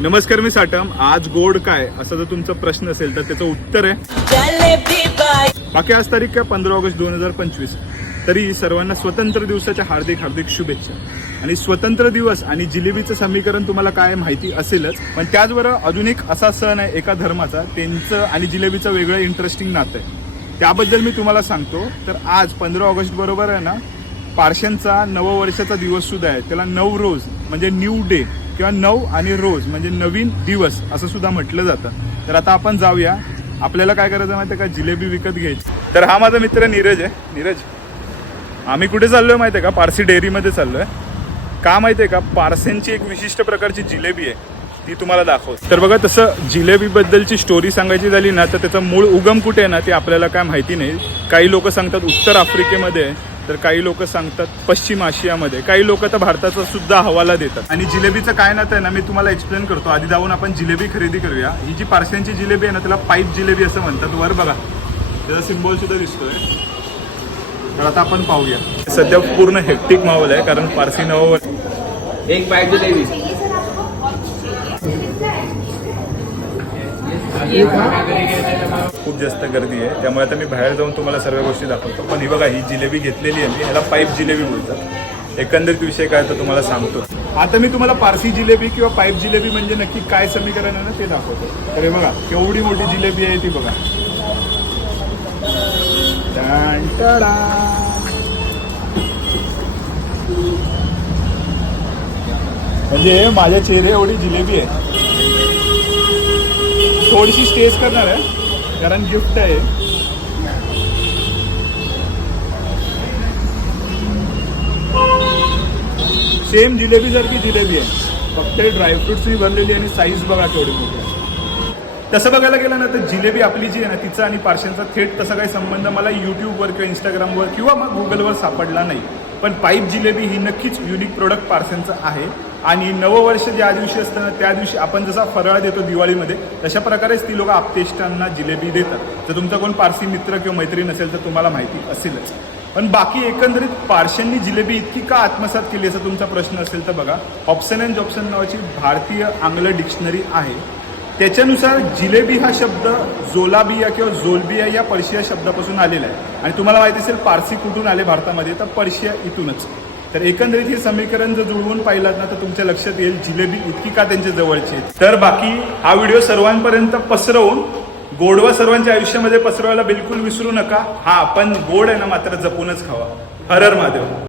नमस्कार, मी साटम. आज गोड काय असा जर तुमचा प्रश्न असेल तर त्याचं उत्तर आहे. बाकी आज तारीख काय 15 ऑगस्ट 2025. तरी सर्वांना स्वतंत्र दिवसाच्या हार्दिक हार्दिक शुभेच्छा. आणि स्वतंत्र दिवस आणि जिलेबीचं समीकरण तुम्हाला काय माहिती असेलच, पण त्याचबरोबर अजून एक असा सण आहे एका धर्माचा, त्यांचं आणि जिलेबीचं वेगळं इंटरेस्टिंग नातं आहे. त्याबद्दल मी तुम्हाला सांगतो. तर आज 15 ऑगस्ट बरोबर आहे ना, पारशांचा नववर्षाचा दिवस सुद्धा आहे. त्याला नवरोज म्हणजे न्यू डे किंवा नव आणि रोज म्हणजे नवीन दिवस असं सुद्धा म्हटलं जातं. तर आता आपण जाऊया. आपल्याला काय करायचं माहिती आहे का, जिलेबी विकत घ्यायची. तर हा माझा मित्र नीरज आहे. नीरज, आम्ही कुठे चाललोय माहिती आहे का? पारसी डेअरीमध्ये चाललोय. का माहिती आहे का, पारसेंची एक विशिष्ट प्रकारची जिलेबी आहे, ती तुम्हाला दाखवतो. तर बघा, तसं जिलेबीबद्दलची स्टोरी सांगायची झाली ना, तर त्याचा मूळ उगम कुठे आहे ना, ते आपल्याला काय माहिती नाही. काही लोक सांगतात उत्तर आफ्रिकेमध्ये, तर काही लोक सांगतात पश्चिम आशियामध्ये, काही लोक तर भारताचा सुद्धा हवाला देतात. आणि जिलेबीचं काय नातं आहे ना, मी तुम्हाला एक्सप्लेन करतो. आधी जाऊन आपण जिलेबी खरेदी करूया. ही जी पारशांची जिलेबी आहे ना, त्याला पाईप जिलेबी असं म्हणतात. वर बघा, त्याचा सिम्बॉल सुद्धा दिसतोय. तर आता आपण पाहूया. सध्या पूर्ण हेक्टिक माहोल आहे, कारण पारसी नववर्ष. एक पाईप जिलेबी. खूप जास्त गर्दी आहे, त्यामुळे आता मी बाहेर जाऊन तुम्हाला सर्व गोष्टी दाखवतो. पण ही बघा, ही जिलेबी घेतलेली आहे मी, ह्याला पाईप जिलेबी बोलतात. एकंदरीत विषय काय तर तुम्हाला सांगतो. आता मी तुम्हाला पारसी जिलेबी किंवा पाईप जिलेबी म्हणजे नक्की काय समीकरण आहे ना, ते दाखवतो. तर हे बघा, केवढी मोठी जिलेबी आहे ती बघा. म्हणजे माझ्या चेहरे एवढी जिलेबी आहे. थोडीशी टेस्ट करणार आहे कारण गिफ्ट आहे. सेम जिलेबी सारखी जिलेबी आहे, फक्त ड्रायफ्रुट्सनी भरलेली आणि साईज बघा केवढी मोठी आहे. तसं बघायला गेलं ना, तर जिलेबी आपली जी आहे ना, तिचा आणि पारशांचा थेट तसा काही संबंध मला यूट्यूबवर किंवा इंस्टाग्रामवर किंवा मग गुगलवर सापडला नाही. पण पाईप जिलेबी ही नक्कीच युनिक प्रोडक्ट पारशांचं आहे. आणि नववर्ष ज्या दिवशी असतं ना, त्या दिवशी आपण जसा फराळ देतो दिवाळीमध्ये, तशा प्रकारेच ती लोक आपतेष्टांना जिलेबी देतात. जर तुमचा कोण पारसी मित्र किंवा मैत्रीण असेल तर तुम्हाला माहिती असेलच. पण बाकी एकंदरीत पारशांनी जिलेबी इतकी का आत्मसात केली असा तुमचा प्रश्न असेल तर बघा, हॉब्सन अँड जॉब्सन नावाची भारतीय आंग्ल डिक्शनरी आहे. त्याच्यानुसार जिलेबी हा शब्द जोलाबिया किंवा जोलबिया या पर्शिया शब्दापासून आलेला आहे. आणि तुम्हाला माहिती असेल पारसी कुठून आले भारतामध्ये, तर पर्शिया इथूनच. तर एकंदरीत हे समीकरण जर जुळवून पाहिलात ना, तर तुमच्या लक्षात येईल जिलेबी इतकी का त्यांच्या जवळची आहे. तर बाकी हा व्हिडिओ सर्वांपर्यंत पसरवून गोडवा सर्वांच्या आयुष्यामध्ये पसरवायला बिलकुल विसरू नका. हा, पण गोड आहे ना मात्र जपूनच खावा. हर हर महादेव.